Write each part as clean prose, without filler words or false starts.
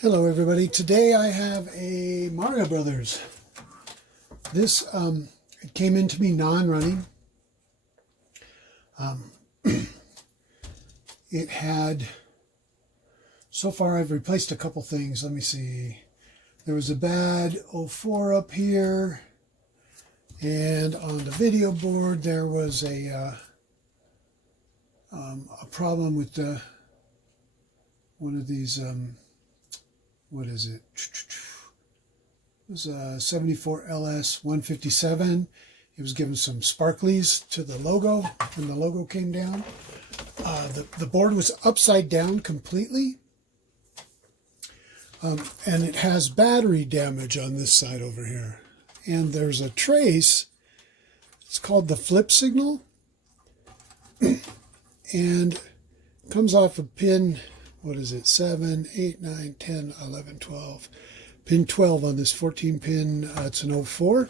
Hello everybody. Today I have a Mario Brothers. This it came into me non-running. It had, so far I've replaced a couple things. Let me see. There was a bad 04 up here, and on the video board there was a problem with the one of these what is it? It was a 74 LS 157. It was given some sparklies to the logo when the logo came down. The board was upside down completely. And it has battery damage on this side over here. And there's a trace. It's called the flip signal. And comes off of pin, what is it, 7, 8, 9, 10, 11, 12. Pin 12 on this 14 pin, it's an 04.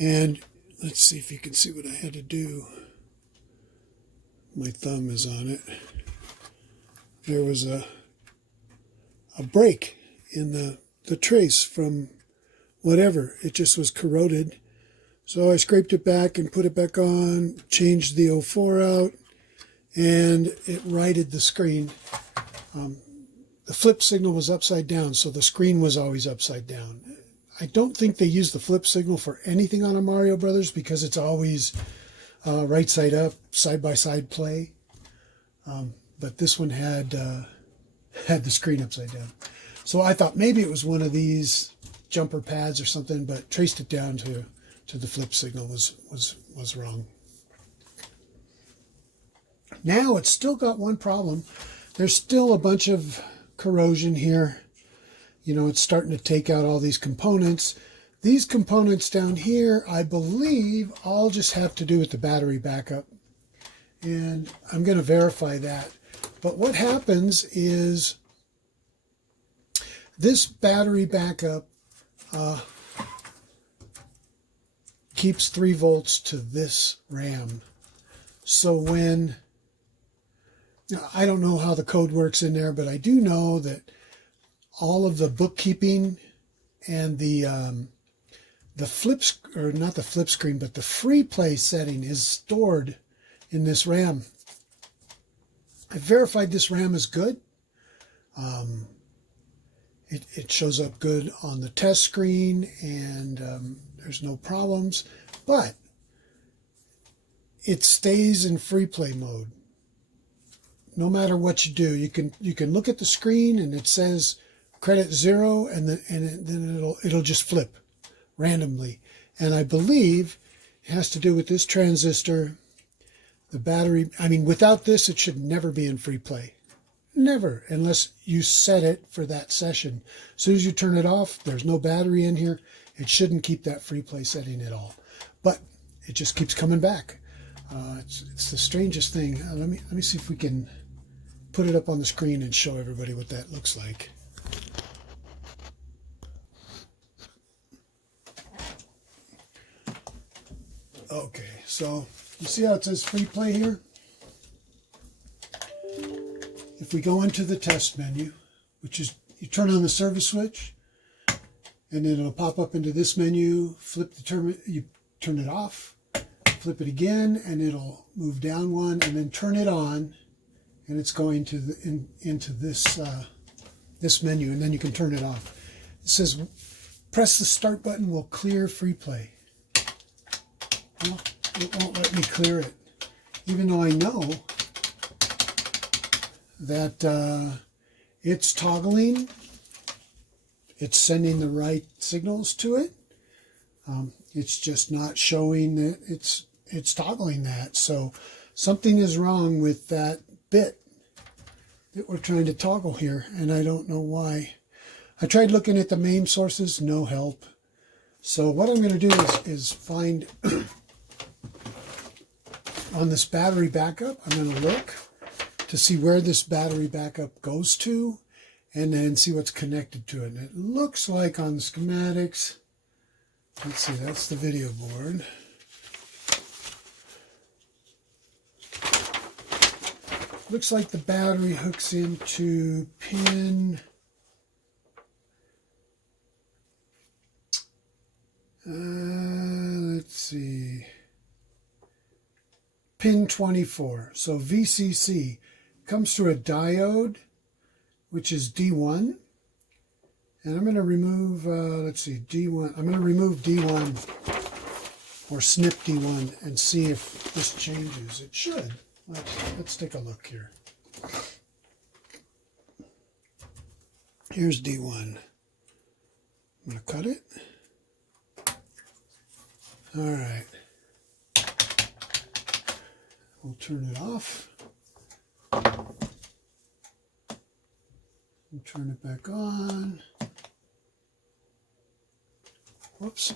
And let's see if you can see what I had to do. My thumb is on it. There was a break in the trace from whatever. It just was corroded. So I scraped it back and put it back on, changed the 04 out, and it righted the screen. The flip signal was upside down, so the screen was always upside down. I don't think they use the flip signal for anything on a Mario Brothers because it's always right side up, side by side play. But this one had the screen upside down. So I thought maybe it was one of these jumper pads or something, but traced it down to the flip signal was wrong. Now it's still got one problem. There's still a bunch of corrosion here. You know, it's starting to take out all these components. These components down here, I believe, all just have to do with the battery backup. And I'm going to verify that. But what happens is this battery backup keeps 3 volts to this RAM. So when, I don't know how the code works in there, but I do know that all of the bookkeeping and the flip, or not the flip screen, but the FREEPLAY setting is stored in this RAM. I verified this RAM is good. It shows up good on the test screen, and there's no problems, but it stays in FREEPLAY mode. No matter what you do, you can look at the screen and it says credit 0, and then it'll just flip randomly. And I believe it has to do with this transistor. The battery, I mean, without this, it should never be in FREEPLAY. Never, unless you set it for that session. As soon as you turn it off, there's no battery in here. It shouldn't keep that FREEPLAY setting at all. But it just keeps coming back. It's the strangest thing. Let me see if we can put it up on the screen and show everybody what that looks like. Okay, so you see how it says FREEPLAY here? If we go into the test menu, which is, you turn on the service switch, and then it'll pop up into this menu, flip the you turn it off, flip it again, and it'll move down one, and then turn it on, and it's going to into this this menu, and then you can turn it off. It says, press the start button will clear FREEPLAY. Well, it won't let me clear it, even though I know that it's toggling, it's sending the right signals to it. It's just not showing that it's toggling that. So something is wrong with that bit that we're trying to toggle here, and I don't know why. I tried looking at the MAME sources, no help. So what I'm going to do is find on this battery backup, I'm going to look to see where this battery backup goes to, and then see what's connected to it. And it looks like on the schematics, let's see, that's the video board. looks like the battery hooks into pin let's see, pin 24. So VCC comes through a diode, which is D1. And I'm going to remove, let's see, D1. I'm going to remove D1 or snip D1 and see if this changes. It should. Let's take a look here. Here's D1. I'm going to cut it. All right. We'll turn it off. We'll turn it back on. Whoops.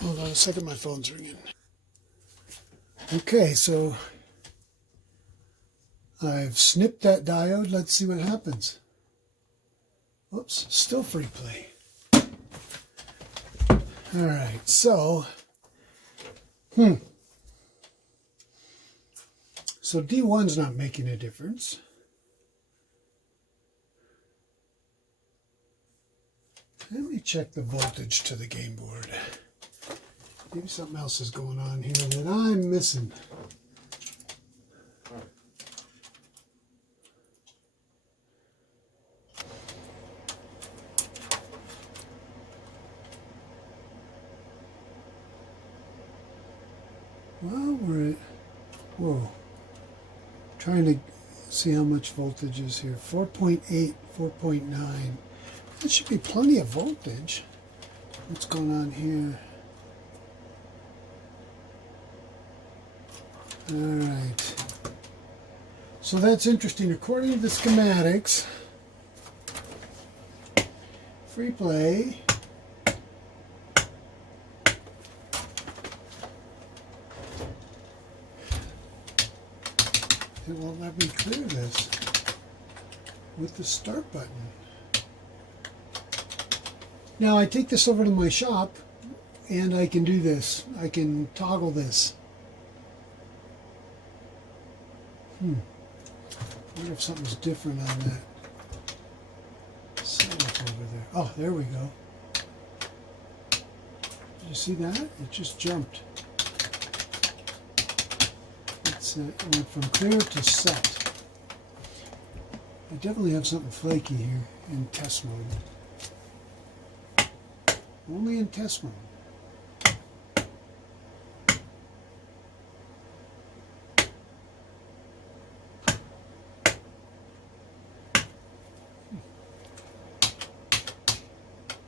Hold on a second, my phone's ringing. Okay, so I've snipped that diode. Let's see what happens. Whoops, still free play. All right, so, so D1's not making a difference. Let me check the voltage to the game board. Maybe something else is going on here that I'm missing. Well, we're at, whoa, trying to see how much voltage is here. 4.8, 4.9. That should be plenty of voltage. What's going on here? All right. So that's interesting. According to the schematics, FREEPLAY it won't let me clear this with the start button. Now I take this over to my shop and I can do this. I can toggle this. I wonder if something's different on that setup over there. Oh, there we go. Did you see that? It just jumped. It went from clear to set. I definitely have something flaky here in test mode. Only in test mode.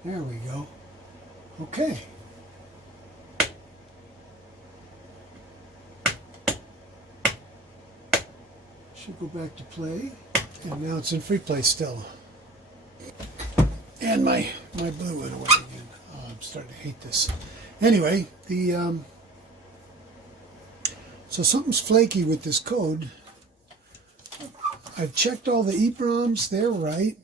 There we go. Okay. Should go back to play. And now it's in free play still. And my blue went away again. Oh, I'm starting to hate this. Anyway, so something's flaky with this code. I've checked all the EEPROMs, they're right.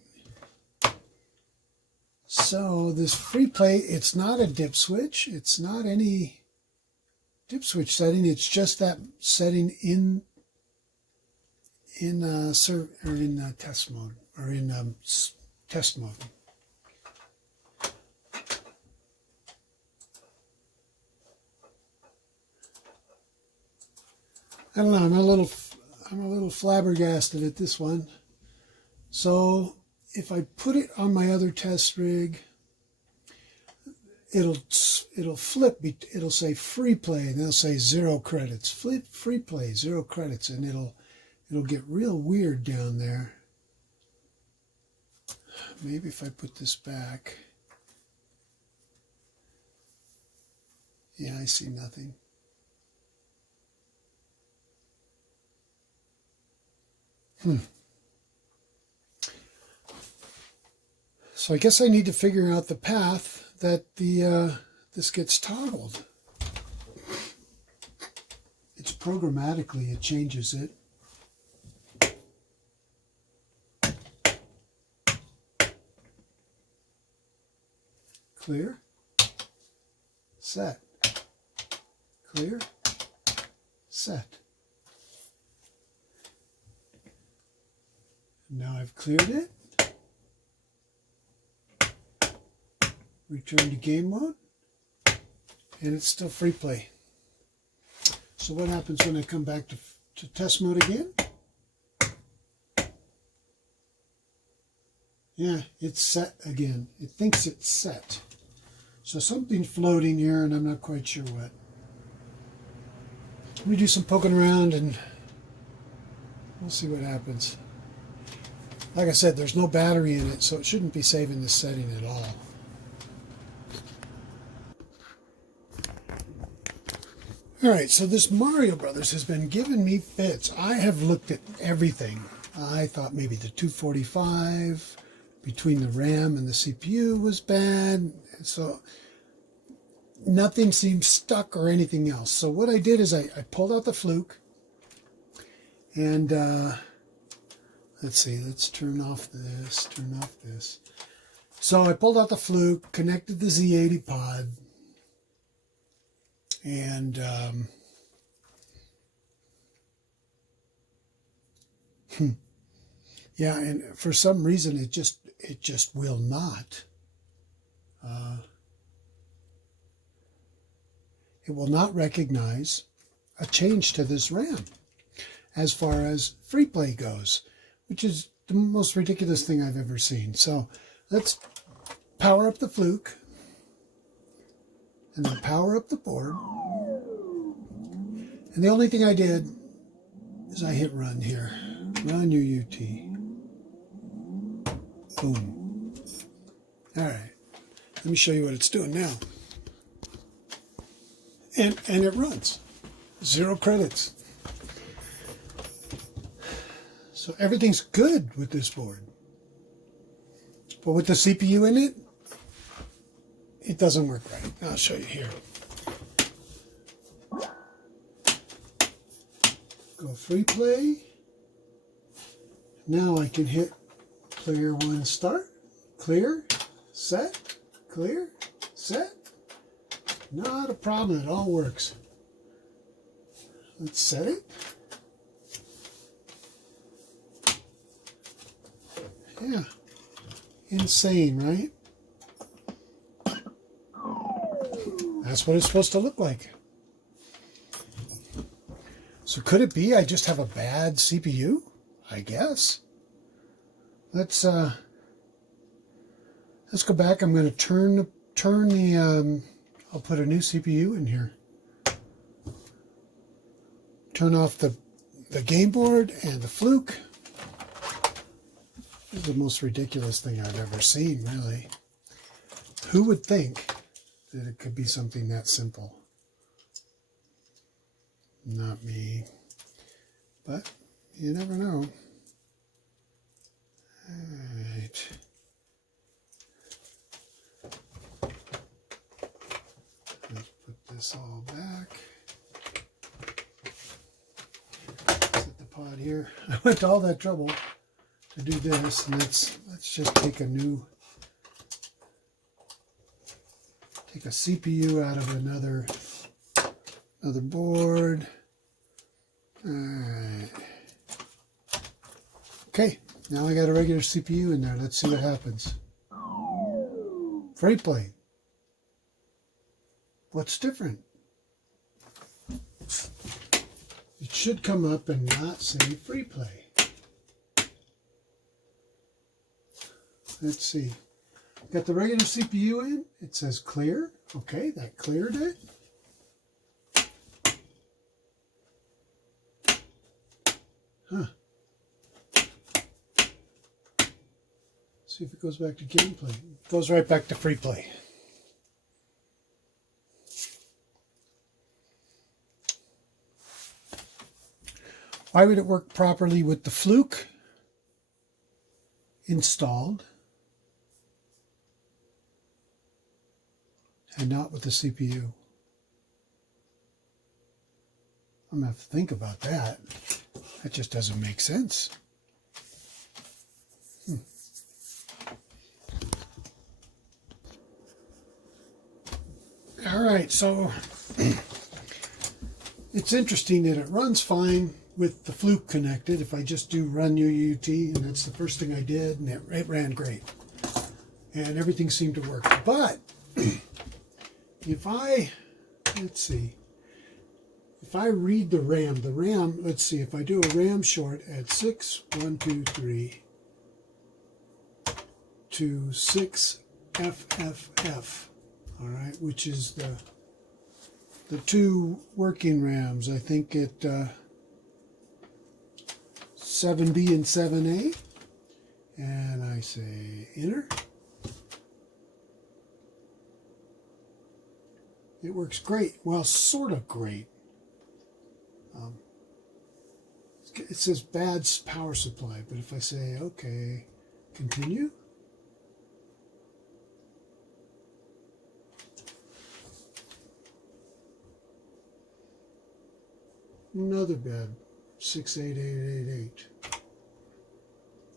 So this free play, it's not a dip switch. It's not any dip switch setting. It's just that setting in test mode or in test mode. I don't know. I'm a little flabbergasted at this one. So if I put it on my other test rig, it'll flip. It'll say free play, and it'll say 0 credits. Free play, 0 credits, and it'll get real weird down there. Maybe if I put this back. Yeah, I see nothing. So I guess I need to figure out the path that this gets toggled. It's programmatically, it changes it. Clear, set, clear, set. Now I've cleared it. Return to game mode. And it's still free play. So what happens when I come back to test mode again? Yeah, it's set again. It thinks it's set. So something's floating here and I'm not quite sure what. Let me do some poking around and we'll see what happens. Like I said, there's no battery in it, so it shouldn't be saving this setting at all. Alright, so this Mario Brothers has been giving me fits. I have looked at everything. I thought maybe the 245 between the RAM and the CPU was bad. So nothing seemed stuck or anything else. So what I did is I pulled out the fluke and let's see, let's turn off this, So I pulled out the fluke, connected the Z80 pod, and yeah, and for some reason it just will not. It will not recognize a change to this RAM as far as free play goes, which is the most ridiculous thing I've ever seen. So let's power up the fluke and then power up the board. And the only thing I did is I hit run here. Run your UT. Boom. All right. Let me show you what it's doing now. And it runs. 0 credits. So everything's good with this board. But with the CPU in it, it doesn't work right. I'll show you here. Go free play. Now I can hit player 1 start. Clear, set, clear, set. Not a problem, it all works. Let's set it. Yeah, insane, right? That's what it's supposed to look like. So could it be I just have a bad CPU? I guess. Let's go back. I'm going to turn the I'll put a new CPU in here. Turn off the game board and the fluke. This is the most ridiculous thing I've ever seen, really. Who would think that it could be something that simple? Not me. But you never know. All right. Let's put this all back. Set the pod here. I went to all that trouble to do this, and let's just take a CPU out of another board. All right. Okay, now I got a regular CPU in there. Let's see what happens. Free play. What's different? It should come up and not say free play. Let's see. Got the regular CPU in. It says clear. Okay, that cleared it. Huh. See if it goes back to gameplay. It goes right back to free play. Why would it work properly with the fluke installed and not with the CPU? I'm going to have to think about that. That just doesn't make sense. All right, so it's interesting that it runs fine with the fluke connected. If I just do run UUT, and that's the first thing I did, and it ran great. And everything seemed to work. But if I, let's see, if I read the RAM, let's see, if I do a RAM short at 6, 1, 2, 3 to 6 FFF, all right, which is the two working RAMs, I think at 7B and 7A, and I say enter. It works great. Well, sort of great. It says bad power supply, but if I say, okay, continue. Another bad, 68888.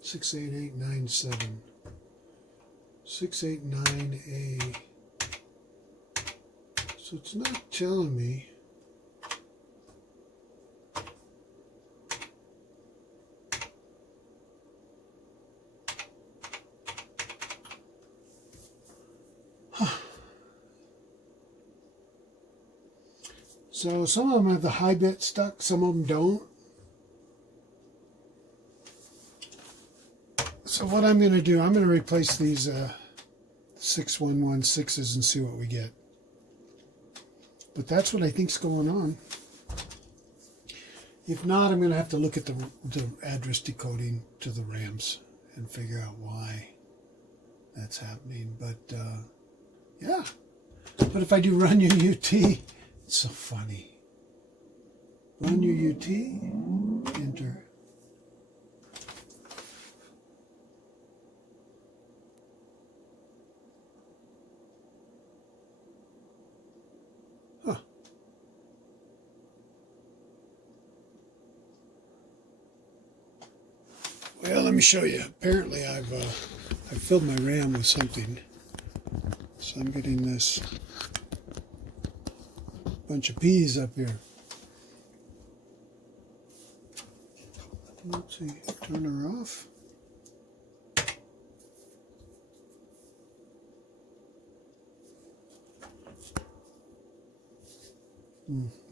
68897. 689A. So it's not telling me. So some of them have the high bit stuck, some of them don't. So what I'm going to do, I'm going to replace these 6116s and see what we get. But that's what I think's going on. If not, I'm going to have to look at the address decoding to the RAMs and figure out why that's happening. But yeah. But if I do run UUT, it's so funny. Run UUT, enter. Huh. Well, let me show you. Apparently, I've filled my RAM with something, so I'm getting this bunch of P's up here. Let's see, turn her off.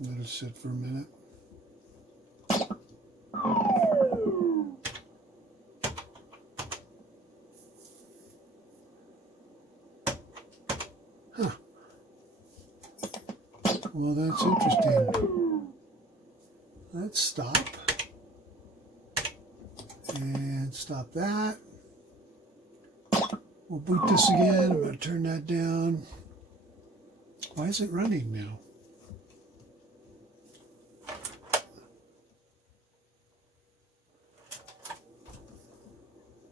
Let it sit for a minute. Huh. Well, that's interesting. Let's stop. And stop that. We'll boot this again. I'm going to turn that down. Why is it running now?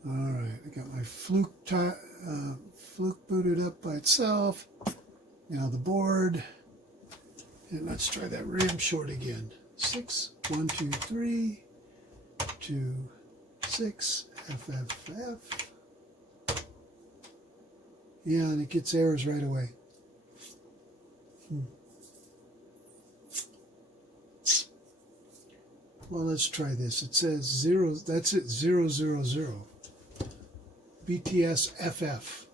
All right, I got my fluke booted up by itself. Now the board. And let's try that RAM short again. 6, 1, 2, 3, 2, 6, FFF. Yeah, and it gets errors right away. Well, let's try this. It says 0, that's it, 0, 0, 0. BTS FF.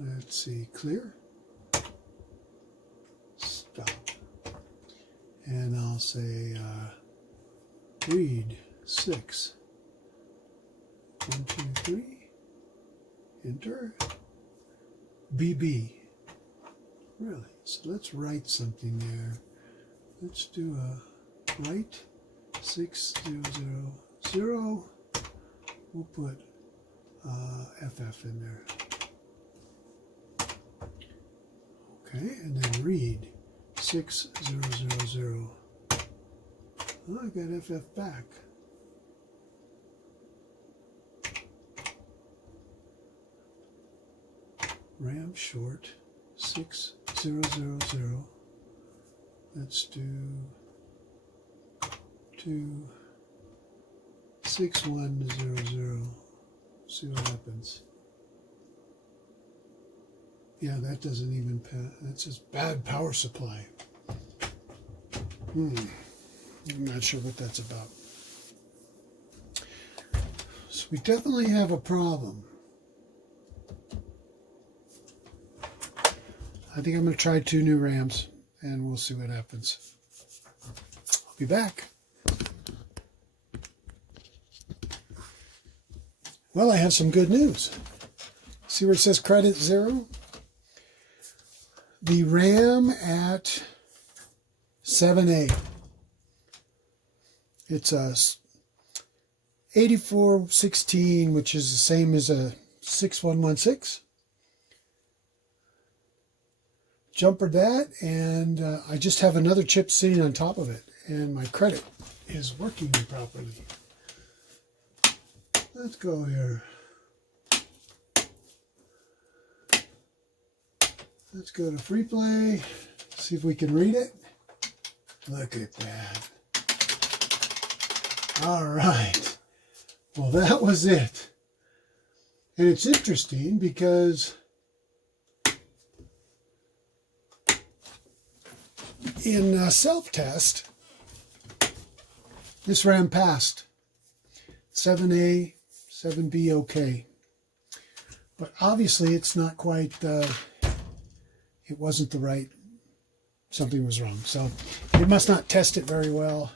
Let's see, clear. Stop. And I'll say read 6. 1, 2, 3. Enter. BB. Really? So let's write something there. Let's do a write 6, 0, 0, 0. We'll put FF in there. Okay, and then read 6, 0, 0, 0. Oh, I got FF back. RAM short 6, 0, 0, 0. Let's do 2, 6, 1, 0, 0. See what happens. Yeah, that doesn't even pass. That's just bad power supply. I'm not sure what that's about. So we definitely have a problem. I think I'm going to try 2 new RAMs, and we'll see what happens. I'll be back. Well, I have some good news. See where it says credit 0? The RAM at 7A. It's a 8416, which is the same as a 6116. Jumpered that, and I just have another chip sitting on top of it, and my credit is working properly. Let's go here. Let's go to FREEPLAY, see if we can read it. Look at that. All right. Well, that was it. And it's interesting because in self-test, this RAM passed. 7A, 7B, okay. But obviously it's not quite, it wasn't the right, something was wrong. So it must not test it very well.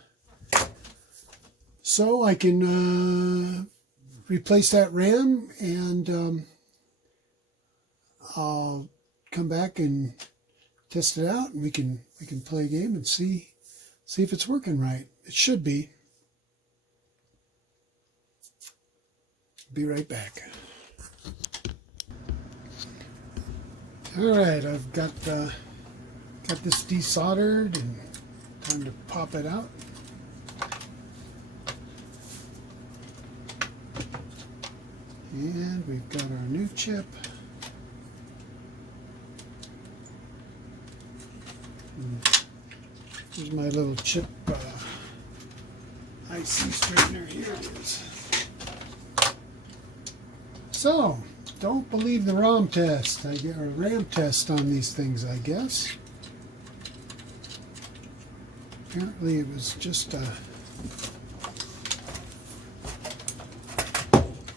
So I can replace that RAM, and I'll come back and test it out, and we can play a game and see if it's working right. It should be. Be right back. All right, I've got this desoldered, and time to pop it out. And we've got our new chip. Here's my little chip IC straightener. Here it is. So, don't believe the ROM test, or RAM test on these things, I guess. Apparently it was just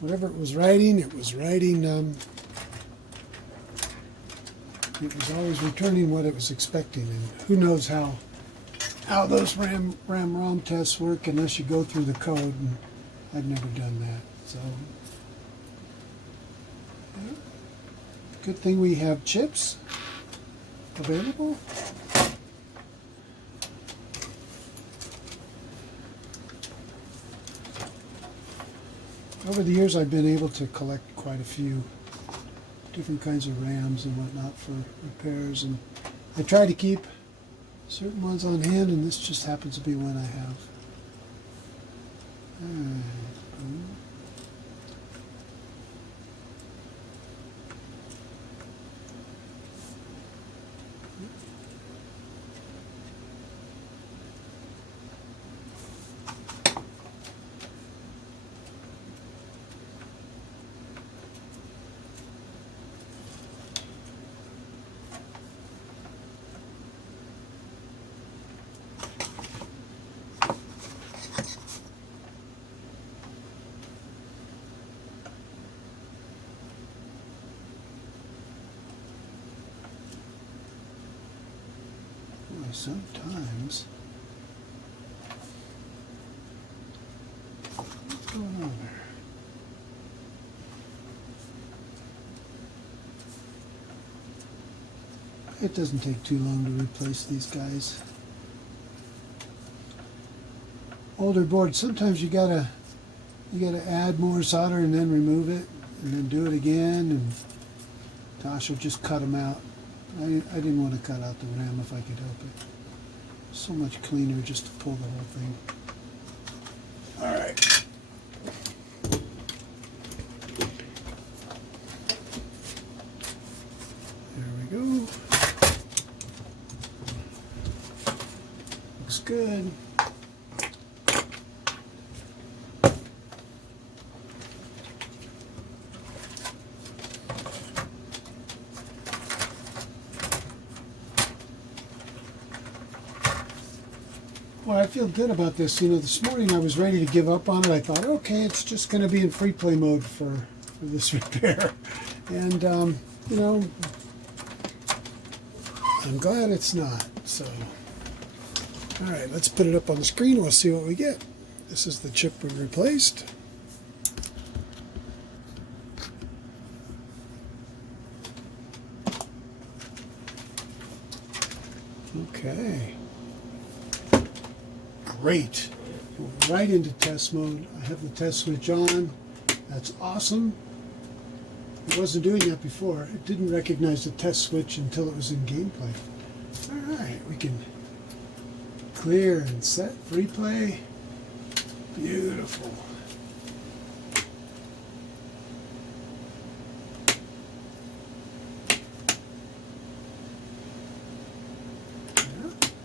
whatever it was writing, it was always returning what it was expecting, and who knows how those RAM-ROM tests work unless you go through the code, and I've never done that. So, yeah. Good thing we have chips available. Over the years, I've been able to collect quite a few different kinds of RAMs and whatnot for repairs, and I try to keep certain ones on hand, and this just happens to be one I have. Sometimes. What's going on there? It doesn't take too long to replace these guys. Older boards, sometimes you gotta add more solder and then remove it, and then do it again, and Tosh will just cut them out. I didn't want to cut out the RAM if I could help it. So much cleaner just to pull the whole thing. All right. There we go. Looks good. feel good about this. You know, this morning I was ready to give up on it. I thought, okay, it's just going to be in free play mode for this repair. And, you know, I'm glad it's not. So, all right, let's put it up on the screen. We'll see what we get. This is the chip we replaced. Okay. Great. We're right into test mode. I have the test switch on. That's awesome. It wasn't doing that before. It didn't recognize the test switch until it was in gameplay. Alright, we can clear and set free play. Beautiful.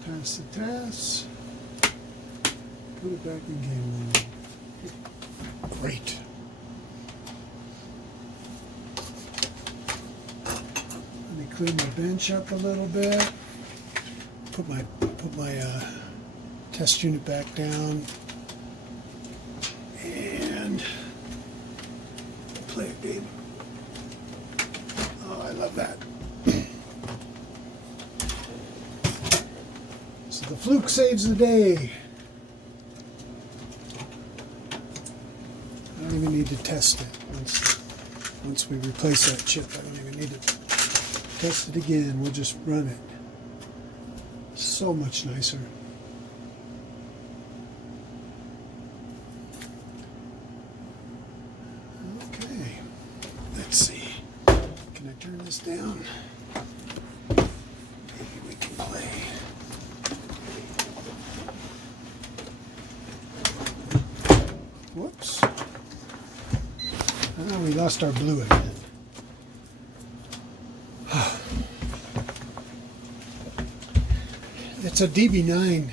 Pass the test. Put it back in game mode. Great. Let me clean my bench up a little bit. Put my test unit back down. And play a game. Oh, I love that. So the fluke saves the day. I don't even need to test it. Once we replace that chip, I don't even need to test it again. We'll just run it. So much nicer. Okay, let's see. Can I turn this down? Maybe we can play. Whoops. Oh, we lost our blue again. It's a DB9,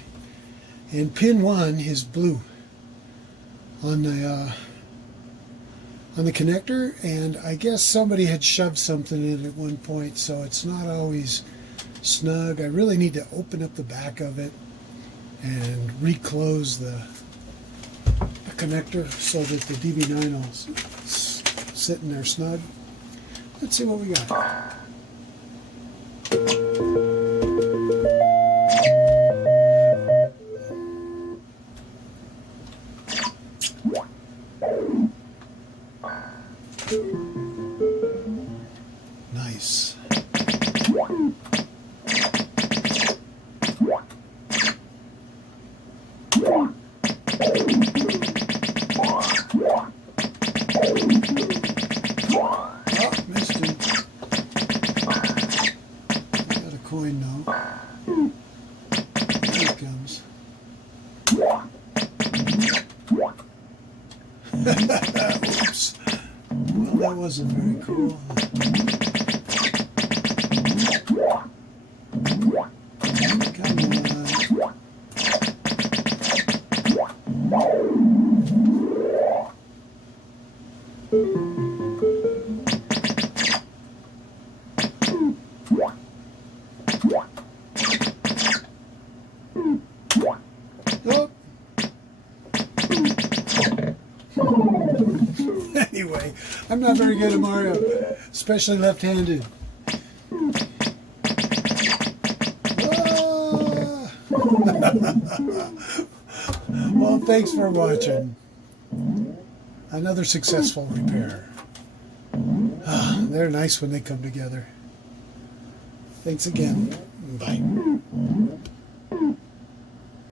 and pin 1 is blue on the connector, and I guess somebody had shoved something in at one point, so it's not always snug. I really need to open up the back of it and reclose the connector so that the DB9 will sit in there snug. Let's see what we got. Nice. Missed him. Got a coin now. Here it comes. Oops. Well, that wasn't very cool. Come on. Oh. Anyway, I'm not very good at Mario, especially left-handed. Ah. Well, thanks for watching. Another successful repair. They're nice when they come together. Thanks again. Bye.